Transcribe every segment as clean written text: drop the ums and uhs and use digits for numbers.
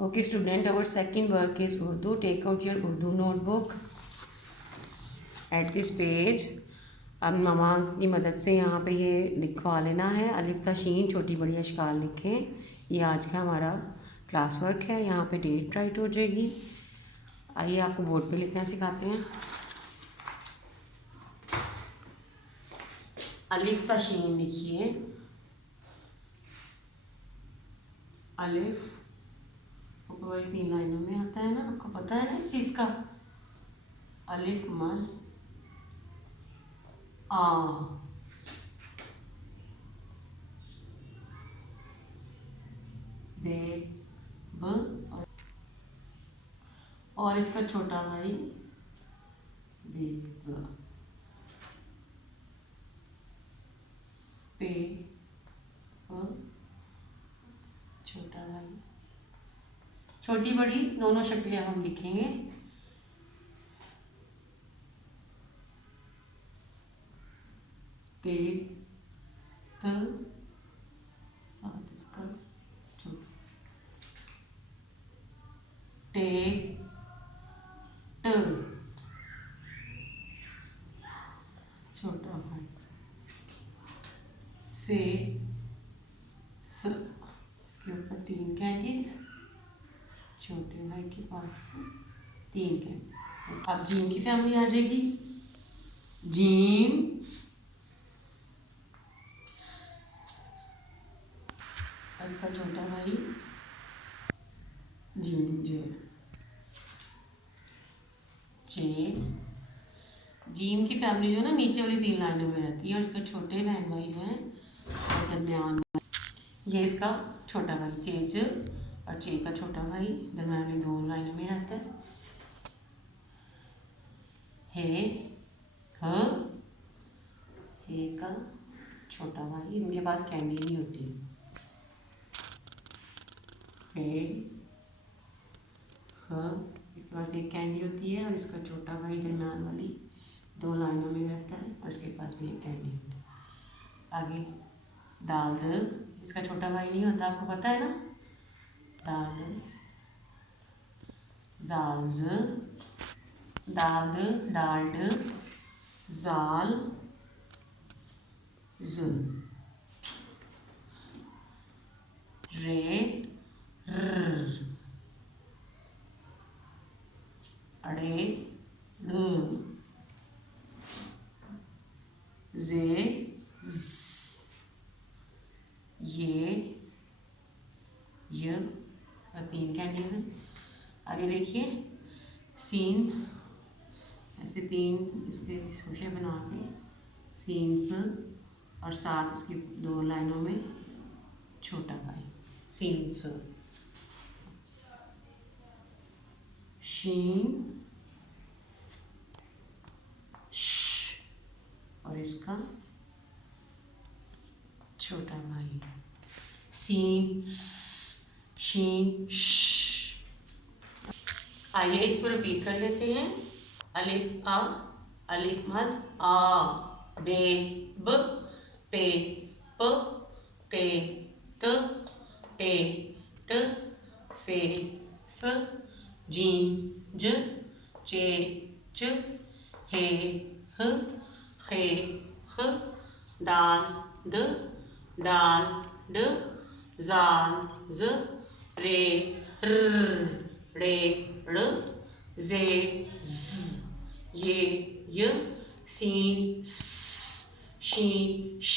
Okay, student, our second work is Urdu. Take out your Urdu notebook. At this page, अब mama की मदद से यहाँ पे ये लिखवा लेना है। अलिफ ता शीन छोटी बड़ी अशकाल लिखें। ये आज का हमारा क्लास वर्क है। यहाँ पे डेट राइट हो जाएगी। आइए आपको बोर्ड पे लिखना सिखाते हैं। अलिफ ता शीन लिखिए। अलिफ ऊपर 3 लाइनों में आता है ना, आपको पता है ना इस चीज़ का। अलिफ मल आ, बे ब और इसका छोटा भाई बे ब, पे ब, छोटा भाई। छोटी बड़ी दोनों शक्लें हम लिखेंगे। ते त और इसका छोटा टे ट, छोटा भाई से स, इसके ऊपर 3 कैंडीज, छोटे भाई के पास 3 कैंडी। अब जीम की फैमिली आ जाएगी। जीम, इसका छोटा भाई जीम जे, जीम की फैमिली जो है ना नीचे वाली 3 लाइनों में रहती है और इसका छोटे बहन भाई जो है दरमियान। ये इसका छोटा भाई चेज और चे का छोटा भाई दरमियान वाली 2 लाइनों में रहता है। हे हे का छोटा भाई, इनके पास कैंडी नहीं होती। हे इसके पास एक कैंडी होती है और इसका छोटा भाई दरमियान वाली 2 लाइनों में रहता है और इसके पास भी एक कैंडी होती है। आगे दाल द, इसका छोटा भाई नहीं होता, आपको पता है ना। दाल जाल ज, दाल द डाल ड जाल ज, रे र, अड़े ड, जे ज, ये 3 कैंडी है। आगे देखिए सीन, ऐसे 3 इसके शोशे बना के सीन्स और साथ इसकी 2 लाइनों में छोटा भाई सीन्स। शीन श, और इसका छोटा भाई सीन शीन श। आइए इसको रिपीट कर लेते हैं। अलिफ आ, अलिफ मद आ, बे ब, पे प, ते त, टे ट, से स, जीम ज, चे च, हे ह, खे ह, दाल द, डाल ड, जाल ज, रे र, रे ड़, जे ज, ये य, सीन स, शीन श।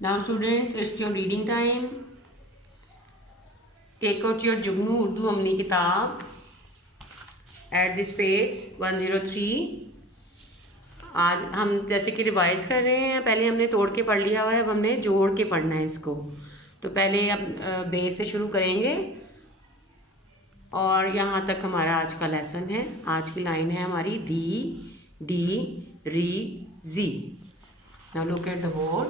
Now students, it's your reading time. Take out your जुगनू उर्दू अमनी किताब at this page 103. आज हम जैसे कि रिवाइज कर रहे हैं। पहले हमने तोड़ के पढ़ लिया हुआ है, अब हमने जोड़ के पढ़ना है इसको। तो पहले अब बे से शुरू करेंगे और यहाँ तक हमारा आज का लेसन है। आज की लाइन है हमारी दी, डी, री, जी। Now look at the board.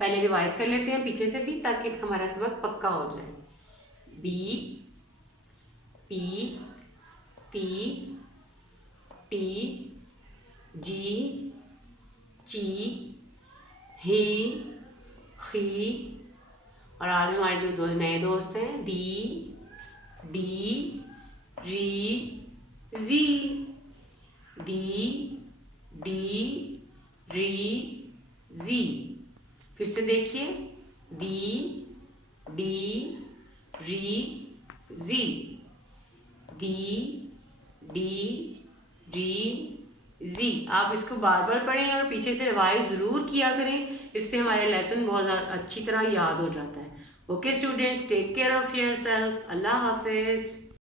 पहले रिवाइज कर लेते हैं पीछे से भी, ताकि हमारा सबक पक्का हो जाए। बी, पी, ती, टी, जी, ची, ही, खी, और आज हमारे जो दो नए दोस्त हैं, दी, डी, री, जी, डी, डी, री, जी। फिर से देखिए, डी, डी, री, जी, डी, डी, री, जी। आप इसको बार बार पढ़ें और पीछे से रिवाइज ज़रूर किया करें, इससे हमारे लेसन बहुत अच्छी तरह याद हो जाता है। Okay students, take care of yourself. Allah हाफिज़।